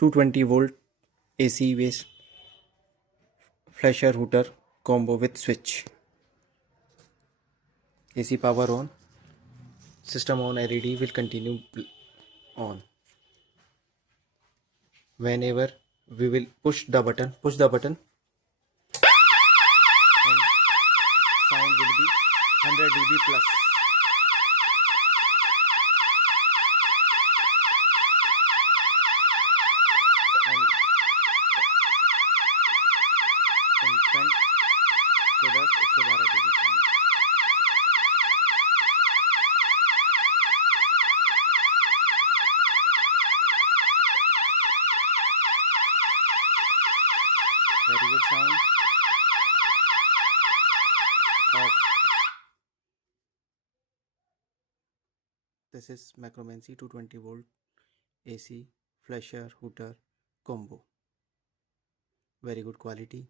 220 volt AC based Flasher Hooter Combo with switch. AC power on. System on LED will continue on. Whenever we will push the button, and sound will be 100 dB plus. And in front, so that's 112 dB sound. Very good sound. Off. This is Macromancie 220 volt AC Flasher Hooter Combo. Very good quality.